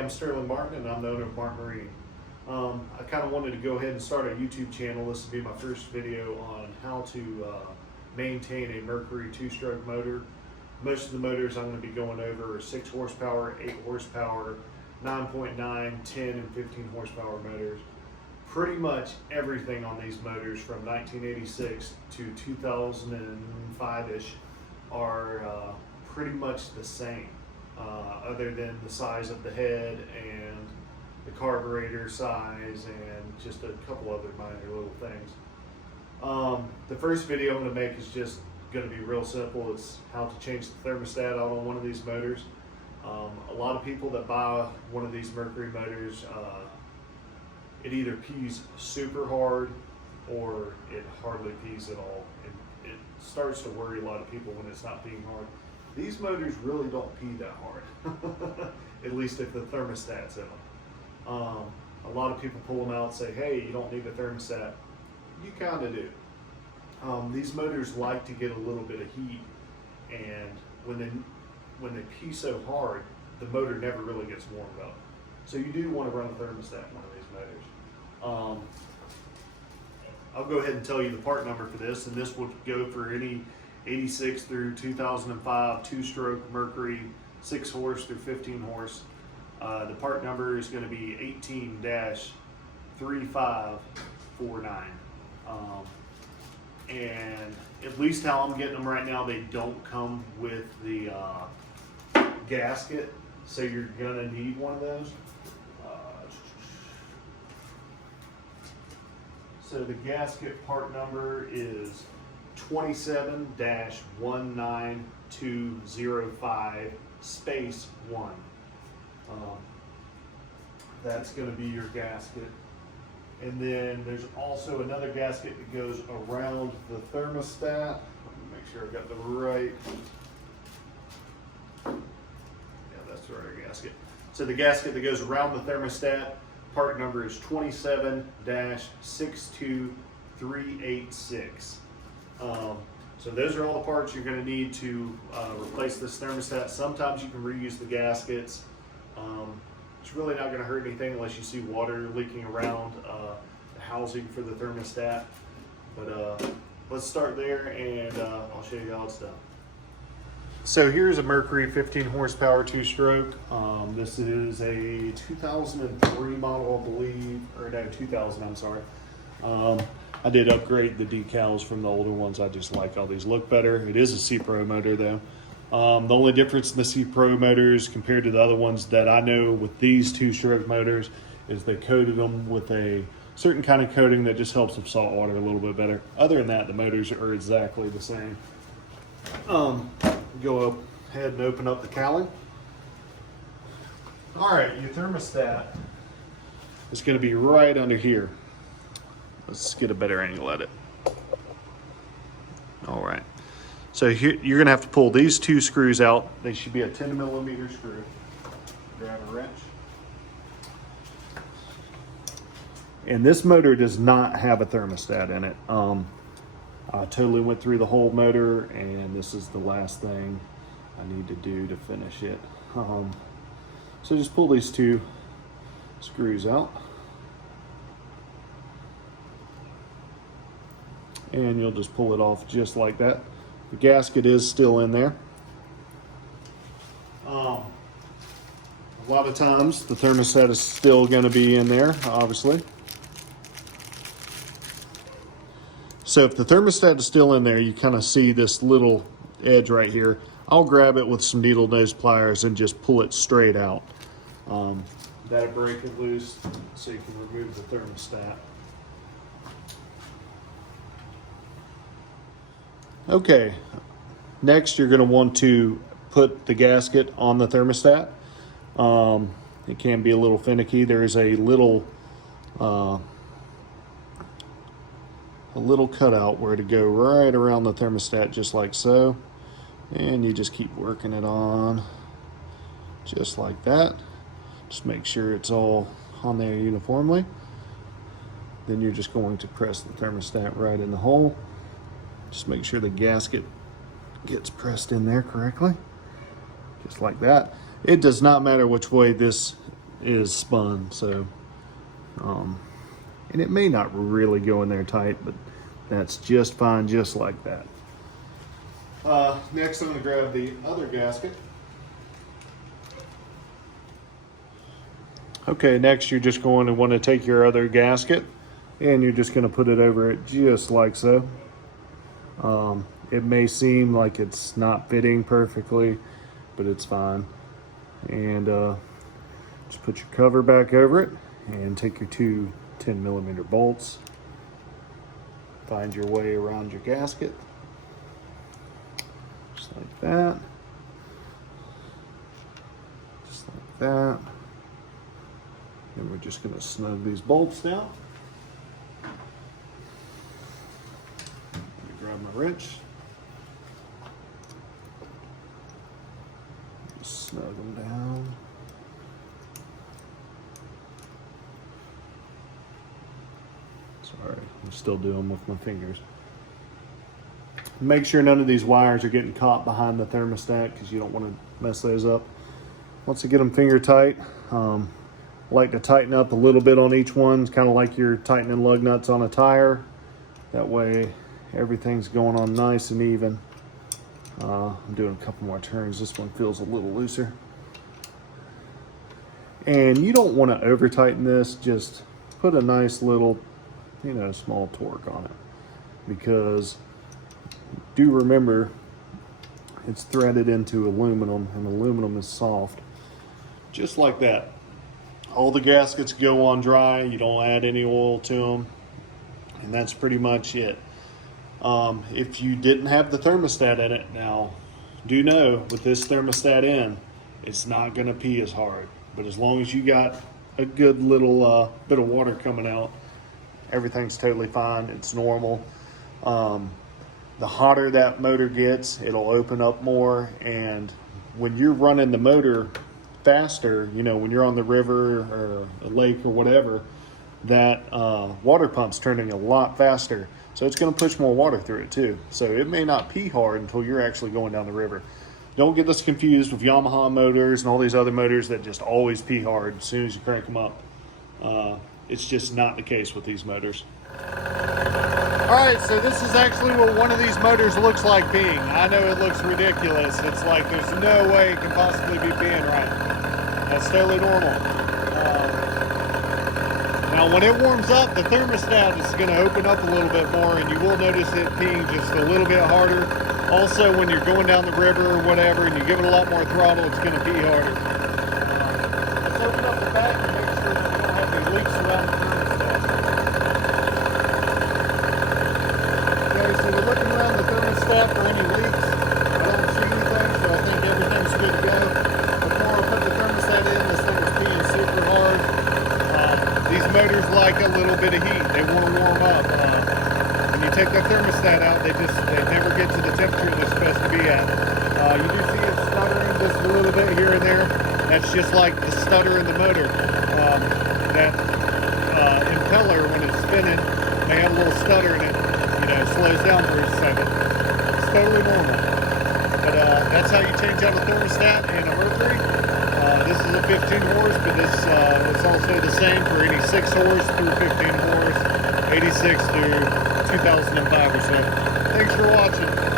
I'm Sterling Martin, and I'm the owner of Martin Marine. I kind of wanted to go ahead and start a YouTube channel. This will be my first video on how to maintain a Mercury 2-stroke motor. Most of the motors I'm going to be going over are 6 horsepower, 8 horsepower, 9.9, 10, and 15 horsepower motors. Pretty much everything on these motors from 1986 to 2005-ish are pretty much the same, other than the size of the head and the carburetor size and just a couple other minor little things. The first video I'm going to make is just going to be real simple. It's how to change the thermostat out on one of these motors. A lot of people that buy one of these Mercury motors, it either pees super hard or it hardly pees at all. It starts to worry a lot of people when it's not peeing hard. These motors really don't pee that hard, at least if the thermostat's in them. A lot of people pull them out and say, hey, you don't need a thermostat. You kind of do. These motors like to get a little bit of heat, and when they pee so hard, the motor never really gets warmed up. So you do want to run a thermostat in one of these motors. I'll go ahead and tell you the part number for this, and this will go for any 86 through 2005 2-stroke Mercury 6 horse through 15 horse. The part number is going to be 18-3549. And at least how I'm getting them right now, they don't come with the gasket, so you're gonna need one of those. So the gasket part number is 27-19205 space 1. That's going to be your gasket. And then there's also another gasket that goes around the thermostat. Let me make sure I've got the right. Yeah, that's the right gasket. So the gasket that goes around the thermostat, part number is 27-62386. So those are all the parts you're going to need to replace this thermostat. Sometimes you can reuse the gaskets. It's really not going to hurt anything unless you see water leaking around the housing for the thermostat. But let's start there, and I'll show you how it's done. So here's a Mercury 15 horsepower 2-stroke. This is a 2003 model, I believe, or no, 2000, I'm sorry. I did upgrade the decals from the older ones. I just like how these look better. It is a C-Pro motor though. The only difference in the C-Pro motors compared to the other ones that I know with these 2-stroke motors is they coated them with a certain kind of coating that just helps them salt water a little bit better. Other than that, the motors are exactly the same. Go ahead and open up the cowling. All right, your thermostat is going to be right under here. Let's get a better angle at it. All right. So here, you're going to have to pull these 2 screws out. They should be a 10mm screw. Grab a wrench. And this motor does not have a thermostat in it. I totally went through the whole motor, and this is the last thing I need to do to finish it. So just pull these 2 screws out. And you'll just pull it off just like that. The gasket is still in there. A lot of times the thermostat is still going to be in there, obviously. So if the thermostat is still in there, you kind of see this little edge right here. I'll grab it with some needle nose pliers and just pull it straight out. That'll break it loose so you can remove the thermostat. Okay, next you're going to want to put the gasket on the thermostat. It can be a little finicky. There is a little cutout where to go right around the thermostat, just like so. And you just keep working it on just like that. Just make sure it's all on there uniformly. Then you're just going to press the thermostat right in the hole. Just make sure the gasket gets pressed in there correctly, just like that. It does not matter which way this is spun. So, and it may not really go in there tight, but that's just fine, just like that. Next, I'm going to grab the other gasket. Okay, next you're just going to want to take your other gasket and you're just going to put it over it just like so. It may seem like it's not fitting perfectly, but it's fine. And just put your cover back over it and take your two 10mm bolts. Find your way around your gasket, just like that. Just like that. And we're just going to snug these bolts down. Let me grab my wrench. Just snug them down. Sorry, I'm still doing them with my fingers. Make sure none of these wires are getting caught behind the thermostat because you don't want to mess those up. Once you get them finger tight, like to tighten up a little bit on each one, kind of like you're tightening lug nuts on a tire. That way everything's going on nice and even. I'm doing a couple more turns. This one feels a little looser. And you don't want to over tighten this, just put a nice little, small torque on it, because do remember it's threaded into aluminum, and aluminum is soft. Just like that. All the gaskets go on dry. You don't add any oil to them, and that's pretty much it. If you didn't have the thermostat in it, now do know with this thermostat in, it's not going to pee as hard. But as long as you got a good little bit of water coming out, everything's totally fine. It's normal. The hotter that motor gets, it'll open up more, and when you're running the motor faster, when you're on the river or a lake or whatever, that water pump's turning a lot faster, so it's going to push more water through it too. So it may not pee hard until you're actually going down the river. Don't get this confused with Yamaha motors and all these other motors that just always pee hard as soon as you crank them up. It's just not the case with these motors. Alright, so this is actually what one of these motors looks like peeing. I know it looks ridiculous. It's like there's no way it can possibly be peeing right. That's totally normal. Now when it warms up, the thermostat is going to open up a little bit more, and you will notice it peeing just a little bit harder. Also, when you're going down the river or whatever and you give it a lot more throttle, it's going to pee harder. Let's open up the back and make sure that we don't have any leaks around the thermostat. Okay, so we're looking around the thermostat for any leaks. I don't see anything, so I think everything's good to go. Before I put the thermostat in, this thing was peeing super hard. These motors like a little bit of heat. They want to warm up. When you take the thermostat out, they never get to the temperature they're supposed to be at. You do see it stuttering just a little bit here and there. That's just like the stutter in the motor. That impeller, when it's spinning, may have a little stutter in it. Slows down for a second. It's totally normal. But that's how you change out a thermostat in a Mercury. This is a 15 horse, but this is also the same for any 6 horse through 15 horse, 86 through 2005 or so. Thanks for watching.